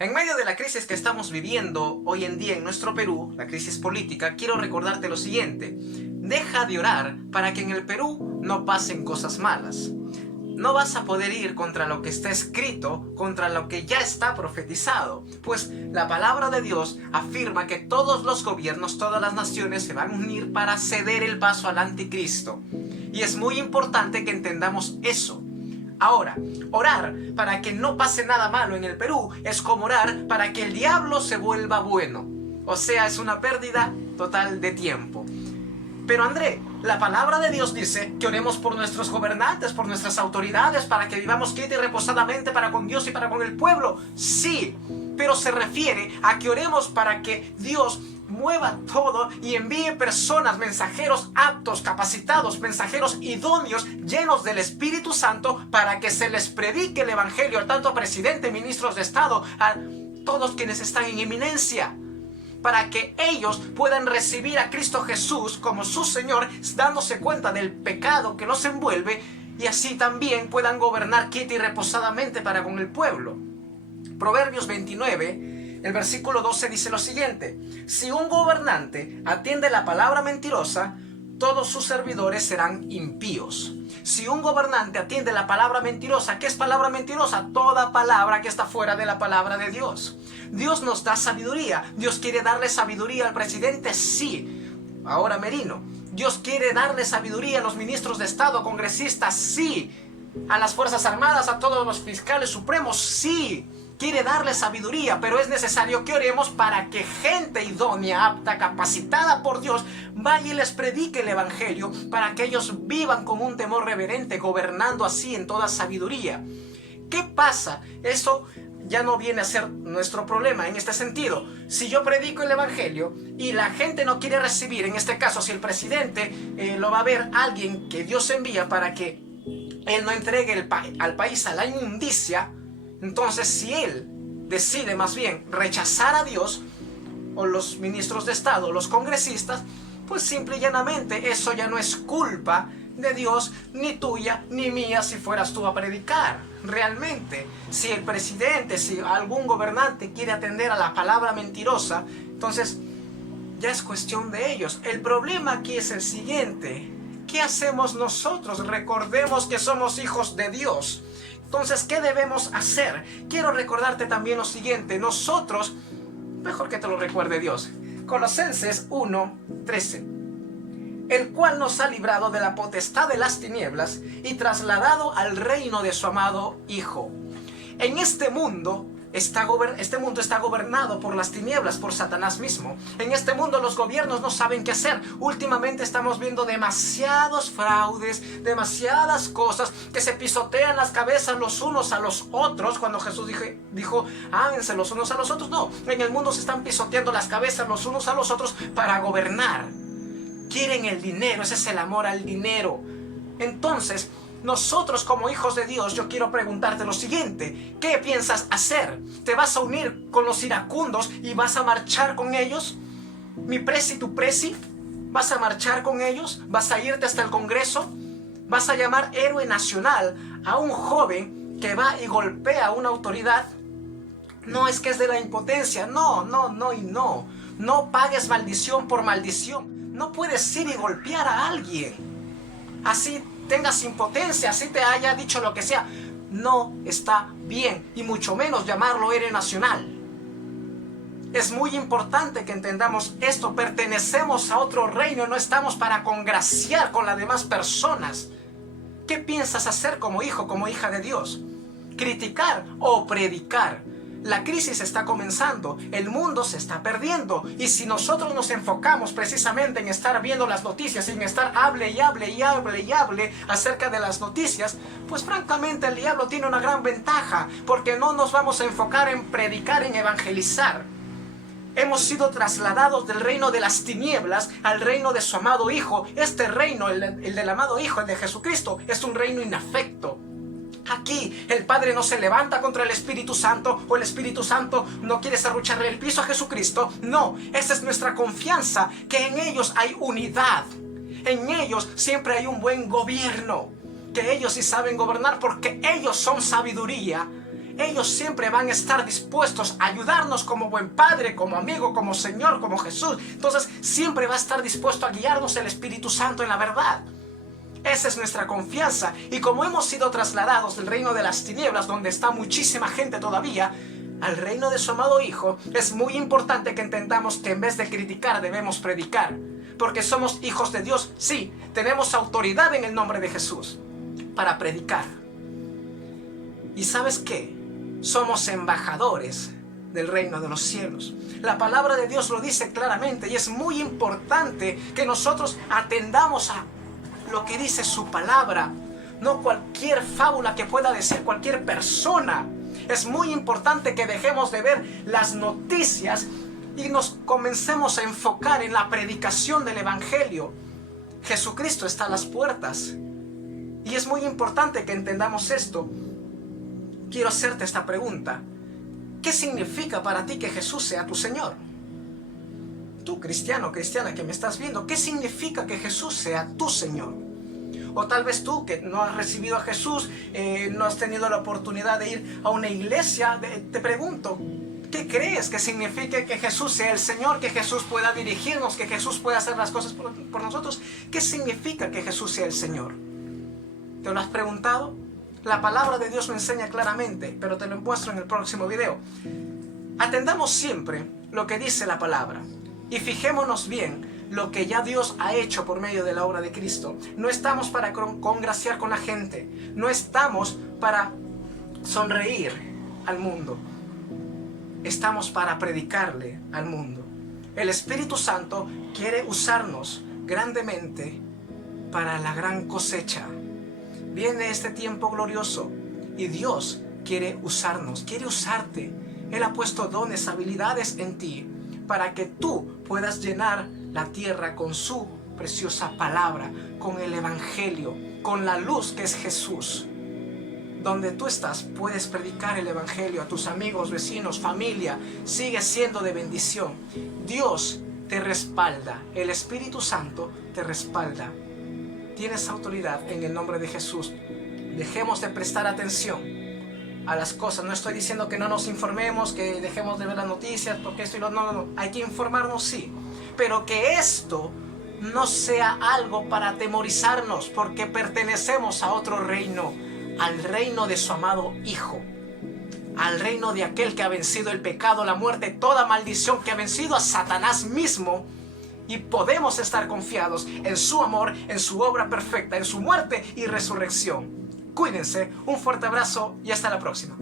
En medio de la crisis que estamos viviendo hoy en día en nuestro Perú, la crisis política, quiero recordarte lo siguiente. Deja de orar para que en el Perú no pasen cosas malas. No vas a poder ir contra lo que está escrito, contra lo que ya está profetizado, pues la palabra de Dios afirma que todos los gobiernos, todas las naciones se van a unir para ceder el paso al anticristo. Y es muy importante que entendamos eso. Ahora, orar para que no pase nada malo en el Perú es como orar para que el diablo se vuelva bueno. O sea, es una pérdida total de tiempo. Pero André, la palabra de Dios dice que oremos por nuestros gobernantes, por nuestras autoridades, para que vivamos quieta y reposadamente para con Dios y para con el pueblo. Sí, pero se refiere a que oremos para que Dios mueva todo y envíe personas, mensajeros aptos, capacitados, mensajeros idóneos, llenos del Espíritu Santo, para que se les predique el Evangelio, tanto a presidente, ministros de Estado, a todos quienes están en eminencia, para que ellos puedan recibir a Cristo Jesús como su Señor, dándose cuenta del pecado que los envuelve, y así también puedan gobernar quieta y reposadamente para con el pueblo. Proverbios 29, el versículo 12 dice lo siguiente: si un gobernante atiende la palabra mentirosa, todos sus servidores serán impíos. Si un gobernante atiende la palabra mentirosa, ¿qué es palabra mentirosa? Toda palabra que está fuera de la palabra de Dios. Dios nos da sabiduría. Dios quiere darle sabiduría al presidente, sí. Ahora Merino. Dios quiere darle sabiduría a los ministros de Estado, congresistas, sí. A las Fuerzas Armadas, a todos los fiscales supremos, sí. Quiere darle sabiduría, pero es necesario que oremos para que gente idónea, apta, capacitada por Dios, vaya y les predique el Evangelio, para que ellos vivan con un temor reverente, gobernando así en toda sabiduría. ¿Qué pasa? Eso ya no viene a ser nuestro problema en este sentido. Si yo predico el Evangelio y la gente no quiere recibir, en este caso, si el presidente lo va a ver alguien que Dios envía para que él no entregue al país a la inmundicia, entonces si él decide más bien rechazar a Dios, o los ministros de Estado, los congresistas, pues simple y llanamente eso ya no es culpa de Dios, ni tuya, ni mía, si fueras tú a predicar. Realmente, si el presidente, si algún gobernante quiere atender a la palabra mentirosa, entonces ya es cuestión de ellos. El problema aquí es el siguiente: ¿qué hacemos nosotros? Recordemos que somos hijos de Dios. Entonces, ¿qué debemos hacer? Quiero recordarte también lo siguiente. Nosotros, mejor que te lo recuerde Dios. Colosenses 1:13. El cual nos ha librado de la potestad de las tinieblas y trasladado al reino de su amado Hijo. En este mundo está gobernado por las tinieblas, por Satanás mismo. En este mundo los gobiernos no saben qué hacer. Últimamente estamos viendo demasiados fraudes, demasiadas cosas que se pisotean las cabezas los unos a los otros. Cuando Jesús dijo, ámense los unos a los otros. No, en el mundo se están pisoteando las cabezas los unos a los otros para gobernar. Quieren el dinero, ese es el amor al dinero. Entonces, nosotros como hijos de Dios, yo quiero preguntarte lo siguiente: ¿qué piensas hacer? ¿Te vas a unir con los iracundos y vas a marchar con ellos? ¿Mi presi, tu presi? ¿Vas a marchar con ellos? ¿Vas a irte hasta el Congreso? ¿Vas a llamar héroe nacional a un joven que va y golpea a una autoridad? No, es que es de la impotencia. No. No pagues maldición por maldición. No puedes ir y golpear a alguien. Así tengas impotencia, así te haya dicho lo que sea. No está bien, y mucho menos llamarlo héroe nacional. Es muy importante que entendamos esto. Pertenecemos a otro reino, no estamos para congraciar con las demás personas. ¿Qué piensas hacer como hijo, como hija de Dios? ¿Criticar o predicar? La crisis está comenzando, el mundo se está perdiendo, y si nosotros nos enfocamos precisamente en estar viendo las noticias, en estar hable acerca de las noticias, pues francamente el diablo tiene una gran ventaja, porque no nos vamos a enfocar en predicar, en evangelizar. Hemos sido trasladados del reino de las tinieblas al reino de su amado Hijo. Este reino, el del amado Hijo, el de Jesucristo, es un reino inafecto. Aquí el Padre no se levanta contra el Espíritu Santo, o el Espíritu Santo no quiere serrucharle el piso a Jesucristo. No, esa es nuestra confianza, que en ellos hay unidad. En ellos siempre hay un buen gobierno, que ellos sí saben gobernar porque ellos son sabiduría. ellos siempre van a estar dispuestos a ayudarnos como buen padre, como amigo, como Señor, como Jesús. Entonces siempre va a estar dispuesto a guiarnos el Espíritu Santo en la verdad. Esa es nuestra confianza. Y como hemos sido trasladados del reino de las tinieblas, donde está muchísima gente todavía, al reino de su amado Hijo, es muy importante que entendamos que en vez de criticar debemos predicar. Porque somos hijos de Dios, sí, tenemos autoridad en el nombre de Jesús para predicar. ¿Y sabes qué? Somos embajadores del reino de los cielos. La palabra de Dios lo dice claramente y es muy importante que nosotros atendamos a lo que dice su palabra, no cualquier fábula que pueda decir cualquier persona. Es muy importante que dejemos de ver las noticias y nos comencemos a enfocar en la predicación del Evangelio. Jesucristo está a las puertas y es muy importante que entendamos esto. Quiero hacerte esta pregunta: ¿qué significa para ti que Jesús sea tu Señor? Tú, cristiano, cristiana que me estás viendo, ¿qué significa que Jesús sea tu Señor? O tal vez tú que no has recibido a Jesús, no has tenido la oportunidad de ir a una iglesia, te pregunto, ¿qué crees que significa que Jesús sea el Señor, que Jesús pueda dirigirnos, que Jesús pueda hacer las cosas por nosotros? ¿Qué significa que Jesús sea el Señor? ¿Te lo has preguntado? La palabra de Dios lo enseña claramente, pero te lo muestro en el próximo video. Atendamos siempre lo que dice la palabra y fijémonos bien lo que ya Dios ha hecho por medio de la obra de Cristo. No estamos para congraciar con la gente, no estamos para sonreír al mundo, estamos para predicarle al mundo. El Espíritu Santo quiere usarnos grandemente para la gran cosecha. Viene este tiempo glorioso y Dios quiere usarnos, quiere usarte. Él ha puesto dones, habilidades en ti para que tú puedas llenar la tierra con su preciosa palabra, con el Evangelio, con la luz que es Jesús. Donde tú estás, puedes predicar el Evangelio a tus amigos, vecinos, familia. Sigue siendo de bendición. Dios te respalda, el Espíritu Santo te respalda. Tienes autoridad en el nombre de Jesús. Dejemos de prestar atención a las cosas. No estoy diciendo que no nos informemos, que dejemos de ver las noticias, porque esto y lo no. Hay que informarnos, sí, pero que esto no sea algo para atemorizarnos, porque pertenecemos a otro reino, al reino de su amado Hijo, al reino de aquel que ha vencido el pecado, la muerte, toda maldición, que ha vencido a Satanás mismo. Y podemos estar confiados en su amor, en su obra perfecta, en su muerte y resurrección. Cuídense, un fuerte abrazo y hasta la próxima.